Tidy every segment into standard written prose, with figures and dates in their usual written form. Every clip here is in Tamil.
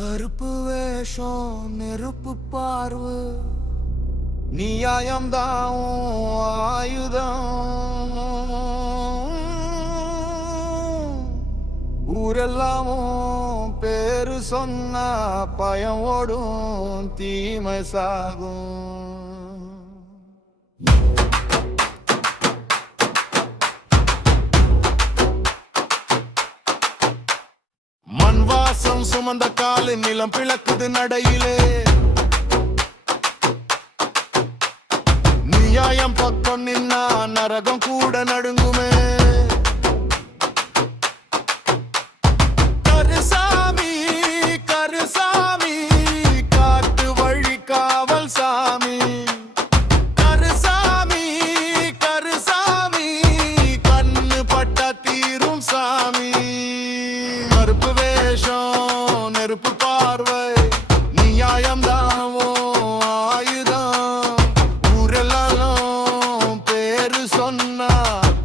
கருப்பு வேஷம் நெருப்பு பார்வு நியாயம்தான் ஆயுதம். ஊரெல்லாமும் பேரு சொன்னா பயம் ஓடும் தீமை சாகும். மண் வாசம் சுமந்த காலு நிலம் பிளக்குது நடையிலே. நியாயம் பக்கம் நின்னா நரகம் கூட நடுங்குமே. கருசாமி கருசாமி காட்டு வழி காவல் சாமி. கருசாமி கருசாமி கண்ணு பட்ட தீரும் சாமி. கருப்பு வேஷம் நெருப்பு பார்வை நியாயம்தான் ஆயுதம். ஊரெல்லாம் பேரு சொன்னா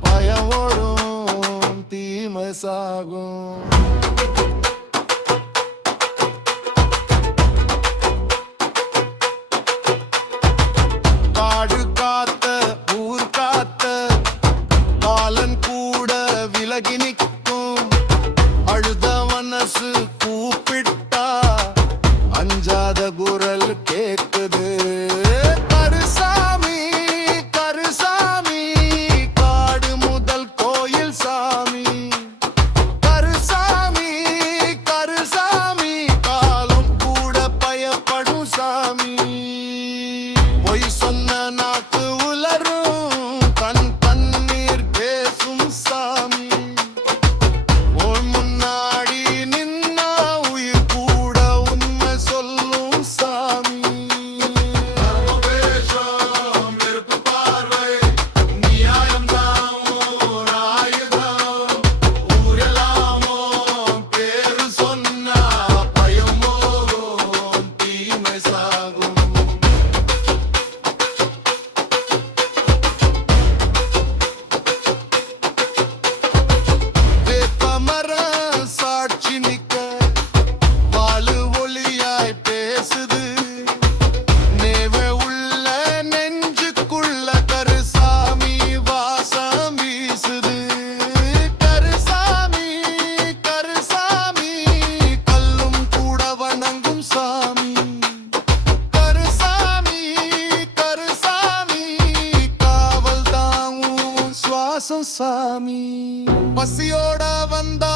பயம் ஓடும் தீமை சாகும். காடு காத்த ஊர் காத்த காலன் கூட விலகி நிற்கும். அழுத மனசு கூப்பிட்டா அஞ்சாத குரல் கேக்குது. கருசாமி கருசாமி காடு முதல் கோயில் சாமி. கருசாமி கருசாமி காலம் கூட பயப்படும் சாமி. பொய் சொன்ன நாக்கு உலரும் கண் கண்ணீர் பேசும் சாமி. உன் முன்னாடி நின்னா உயிர் கூட உண்மை சொல்லும் சாமி. வேஷம் நெருப்பு பார்வை நியாயம்தான் ஓர் ஆயுதம். ஊரெல்லாமோ பேரு சொன்னா பயம் ஓடும் தீமை சாகும். வேப்பமரம் சாட்சி நிக்க வாழு ஒளியாய் பேசுது. நேவ உள்ள நெஞ்சுக்குள்ள கருசாமி வாசம் வீசுது. கருசாமி கருசாமி கல்லும் கூட வணங்கும் சாமி. கருசாமி கருசாமி காவல் தாங்கும் சுவாசம் சாமி. பசியோட வந்தா